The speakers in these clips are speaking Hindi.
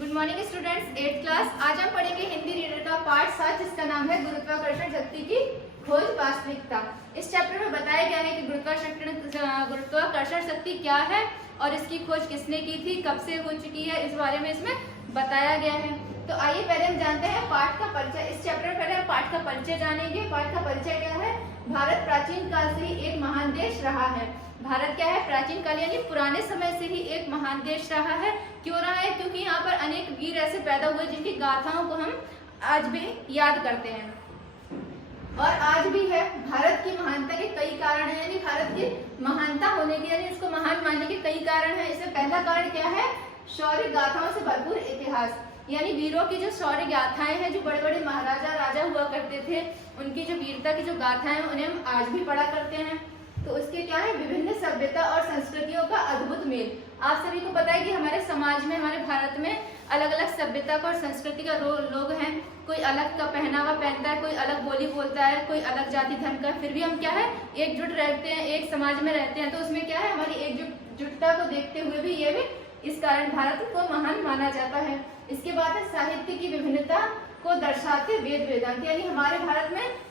Good morning students, 8th class. आज हम पढ़ेंगे हिंदी रीडर का पार्ट 7 जिसका नाम है गुरुत्वाकर्षण शक्ति की खोज वास्तविकता। इस चैप्टर में बताया गया है कि गुरुत्वाकर्षण शक्ति क्या है और इसकी खोज किसने की थी, कब से हो चुकी है, इस बारे में इसमें बताया गया है। तो आइए पहले हम जानते हैं पाठ का परिचय। इस चैप्टर में पहले हम पाठ का परिचय जानेंगे। पाठ का परिचय क्या है? भारत प्राचीन काल से ही एक महान देश रहा है। भारत क्या है? प्राचीन काल यानी पुराने समय से ही एक महान देश रहा है। क्यों रहा है? क्योंकि यहाँ पर अनेक वीर ऐसे पैदा हुए जिनकी गाथाओं को हम आज भी याद करते हैं और आज भी है। भारत की महानता के कई कारण हैं, यानी भारत की महानता होने के यानी इसको महान मानने के कई कारण हैं। इसमें पहला कारण क्या है? शौर्य गाथाओं से भरपूर इतिहास, यानी वीरों की जो शौर्य गाथाएं हैं, जो बड़े बड़े महाराजा राजा हुआ करते थे, उनकी जो वीरता की जो गाथाएं हैं उन्हें हम आज भी पढ़ा करते हैं। तो उसके क्या है? विभिन्न सभ्यता और संस्कृतियों का अद्भुत मेल। आप सभी को पता है कि हमारे समाज में, हमारे भारत में अलग अलग सभ्यता का और संस्कृति का लोग हैं। कोई अलग का पहनावा पहनता है, कोई अलग बोली बोलता है, कोई अलग जाति धर्म का, फिर भी हम क्या है एकजुट रहते हैं, एक समाज में रहते हैं। तो उसमें क्या है, हमारी एकजुटता को देखते हुए भी ये भी इस कारण भारत को महान माना जाता है। इसके बाद है साहित्य की विभिन्नता को दर्शाते वेद वेदांत, यानी हमारे भारत में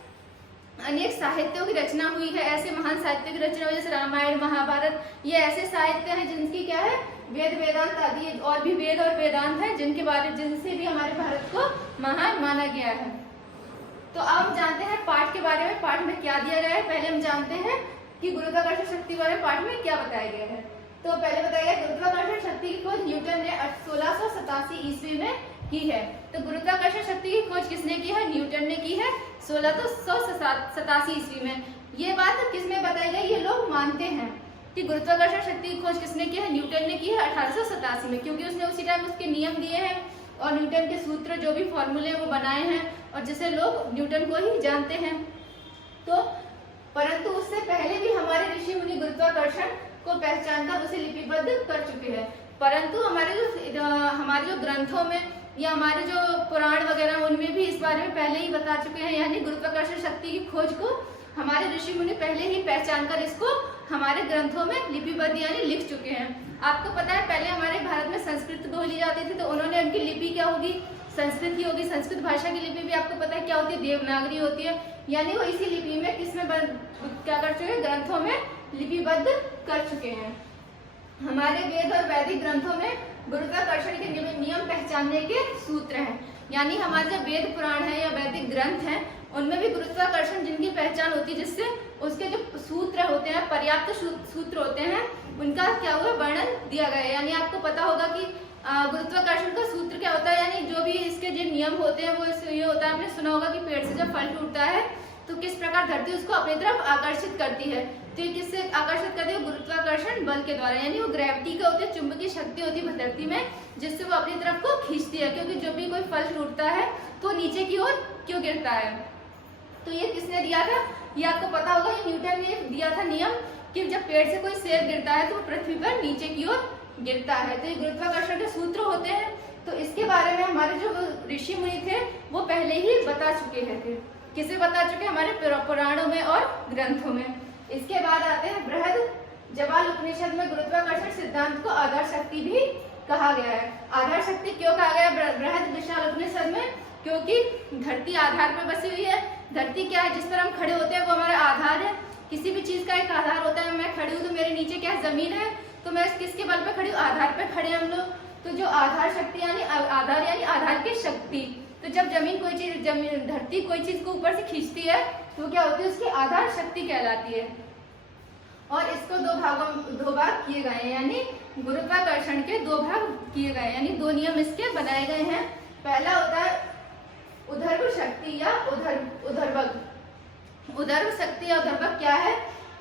अनेक साहित्यों की रचना हुई है। ऐसे महान साहित्य की रचना हुई जैसे रामायण महाभारत, ये ऐसे साहित्य हैं जिनकी क्या है वेद वेदांत आदि और भी वेद और वेदांत हैं जिनसे भी हमारे भारत को महान माना गया है। तो अब हम जानते हैं पाठ के बारे में, पाठ में क्या दिया गया है। पहले हम जानते हैं कि गुरुत्वाकर्षण शक्ति के बारे में पाठ में क्या बताया गया है। तो पहले बताया गया गुरुत्वाकर्षण शक्ति की खोज न्यूटन ने 1687 ईस्वी में की है। तो गुरुत्वाकर्षण शक्ति की खोज किसने की है? न्यूटन ने की है 1687 ईस्वी में। ये बात किसमें बताई गई? ये लोग मानते हैं कि गुरुत्वाकर्षण शक्ति की खोज किसने की है? न्यूटन ने की है 1887 में, क्योंकि उसने उसी टाइम उसके नियम दिए हैं और न्यूटन के सूत्र जो भी फॉर्मूले वो बनाए हैं और जिसे लोग न्यूटन को ही जानते हैं। तो परंतु उससे पहले भी हमारे ऋषि मुनि गुरुत्वाकर्षण को पहचानकर उसे लिपिबद्ध कर चुके हैं। परंतु हमारे जो ग्रंथों में या हमारे जो पुराण वगैरह उनमें भी इस बारे में पहले ही बता चुके हैं, यानी गुरुत्वाकर्षण शक्ति की खोज को हमारे ऋषि मुनि पहले ही पहचान कर इसको हमारे ग्रंथों में लिपिबद्ध यानी लिख चुके हैं। आपको पता है पहले हमारे भारत में संस्कृत बोली जाती थी, तो उन्होंने उनकी लिपि क्या होगी? संस्कृत ही होगी। संस्कृत भाषा की लिपि भी आपको पता है क्या होती है? देवनागरी होती है। यानी वो इसी लिपि में किसमें क्या कर चुके हैं? ग्रंथों में लिपिबद्ध कर चुके हैं। हमारे वेद और वैदिक ग्रंथों में गुरुत्वाकर्षण के नियम पहचानने के सूत्र हैं, यानी हमारे जो वेद पुराण है या वैदिक ग्रंथ हैं उनमें भी गुरुत्वाकर्षण जिनकी पहचान होती है, जिससे उसके जो सूत्र होते हैं, पर्याप्त सूत्र होते हैं, उनका क्या हुआ वर्णन दिया गया है। यानी आपको पता होगा कि गुरुत्वाकर्षण का सूत्र क्या होता है, यानी जो भी इसके जो नियम होते हैं वो ये होता है, आपने सुना होगा कि पेड़ से जब फल टूटता है तो किस प्रकार धरती उसको अपनी तरफ आकर्षित करती है। तो ये किससे आकर्षित करती है? गुरुत्वाकर्षण बल के द्वारा, यानी वो ग्रेविटी का होती है, चुंबकीय शक्ति होती है धरती में, जिससे वो अपनी तरफ को खींचती है। क्योंकि जब भी कोई फल टूटता है तो नीचे की ओर क्यों गिरता है? तो ये किसने दिया था? ये आपको पता होगा, ये न्यूटन ने दिया था नियम कि जब पेड़ से कोई सेब गिरता है तो वो पृथ्वी पर नीचे की ओर गिरता है। तो ये गुरुत्वाकर्षण के सूत्र होते हैं। तो इसके बारे में हमारे जो ऋषि मुनि थे वो पहले ही बता चुके हैं। किसे बता चुके? हमारे पुराणों में और ग्रंथों में। इसके बाद आते हैं बृहद जबाल उपनिषद में गुरुत्वाकर्षण सिद्धांत को आधार शक्ति भी कहा गया है। आधार शक्ति क्यों कहा गया बृहद विशाल उपनिषद में? क्योंकि धरती आधार पर बसी हुई है। धरती क्या है? जिस पर हम खड़े होते हैं वो हमारा आधार है। किसी भी चीज का एक आधार होता है। मैं खड़ी हूँ तो मेरे नीचे क्या है? जमीन है। तो मैं किसके बल पे खड़ी हूँ? आधार पे खड़े हम लोग। तो जो आधार शक्ति यानी आधार की शक्ति, तो जब धरती कोई चीज को ऊपर से खींचती है तो क्या होती है? उसकी आधार शक्ति कहलाती है। और इसको दो भाग किए गए हैं, यानी गुरुत्वाकर्षण के दो भाग किए गए, यानी दो नियम इसके बनाए गए हैं। पहला होता है उर्ध्व शक्ति या उर्ध्वक। उर्ध्व शक्ति या उर्ध्वक क्या है?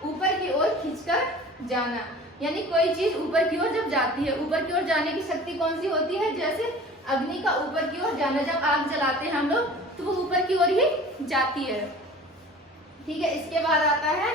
ऊपर की ओर खींचकर जाना, यानी कोई चीज ऊपर की ओर जब जाती है, ऊपर की ओर जाने की शक्ति कौन सी होती है? जैसे अग्नि का ऊपर की ओर जाना, जब आग जलाते हैं हम लोग तो वो ऊपर की ओर ही जाती है। ठीक है। इसके बाद आता है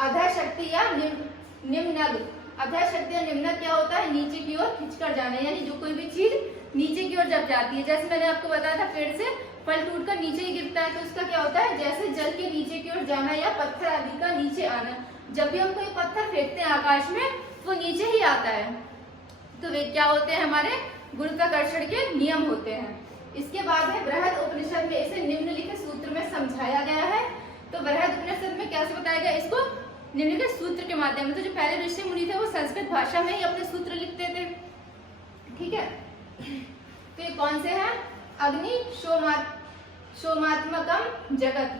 अधः शक्ति या निम्नक। अधः शक्ति या निम्नक क्या होता है? नीचे की ओर खींचकर जाना, यानी जो कोई भी चीज नीचे की ओर जब जाती है, जैसे मैंने आपको बताया था पेड़ से फल टूटकर नीचे ही गिरता है, तो उसका क्या होता है? जैसे जल के नीचे की ओर जाना या पत्थर आदि का नीचे आना। जब भी हम कोई पत्थर फेंकते हैं आकाश में वो नीचे ही आता है। तो वे क्या होते हैं? हमारे गुरुत्वाकर्षण के नियम होते हैं। इसके बाद है बृहद उपनिषद में इसे निम्नलिखित सूत्र में समझाया गया है। तो बृहद उपनिषद में कैसे बताया गया इसको? निम्नलिखित सूत्र के माध्यम में। तो जो पहले ऋषि मुनि थे वो संस्कृत भाषा में ही अपने सूत्र लिखते थे, ठीक है। तो ये कौन से हैं? अग्नि सोमात्मकम जगत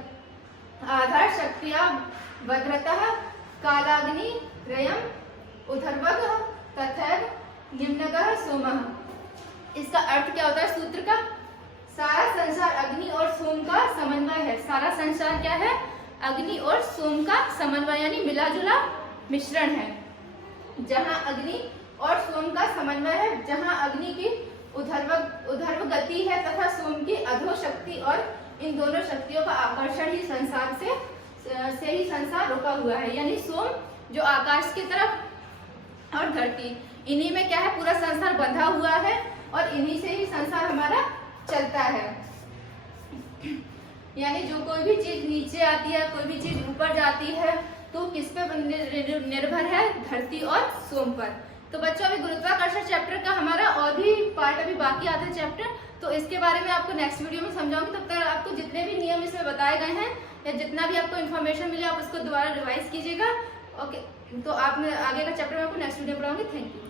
आधार शक्तिया भद्रतः कालाग्नि रयम उधर्वग तथैव निम्नगः सोमः। इसका अर्थ क्या होता है सूत्र का? सारा संसार अग्नि और सोम का समन्वय है। सारा संसार क्या है? अग्नि और सोम का समन्वय यानी मिला जुला मिश्रण है। जहां अग्नि और सोम का समन्वय है, जहां अग्नि की उधर्व गति है तथा सोम की अधो शक्ति, और इन दोनों शक्तियों का आकर्षण ही संसार से ही संसार रुका हुआ है। यानी सोम जो आकाश की तरफ और धरती, इन्हीं में क्या है? पूरा संसार बंधा हुआ है और इन्हीं से ही संसार हमारा चलता है। यानी जो कोई भी चीज नीचे आती है, कोई भी चीज ऊपर जाती है, तो किस पे निर्भर है? धरती और सोम पर। तो बच्चों अभी गुरुत्वाकर्षण चैप्टर का हमारा और भी पार्ट अभी बाकी आता है चैप्टर, तो इसके बारे में आपको नेक्स्ट वीडियो में समझाऊंगी। तब तक आपको जितने भी नियम इसमें बताए गए हैं या जितना भी आपको इन्फॉर्मेशन मिले आप उसको दोबारा रिवाइज कीजिएगा। ओके, तो आप आगे का चैप्टर में आपको नेक्स्ट वीडियो पढ़ाऊंगी। Thank you.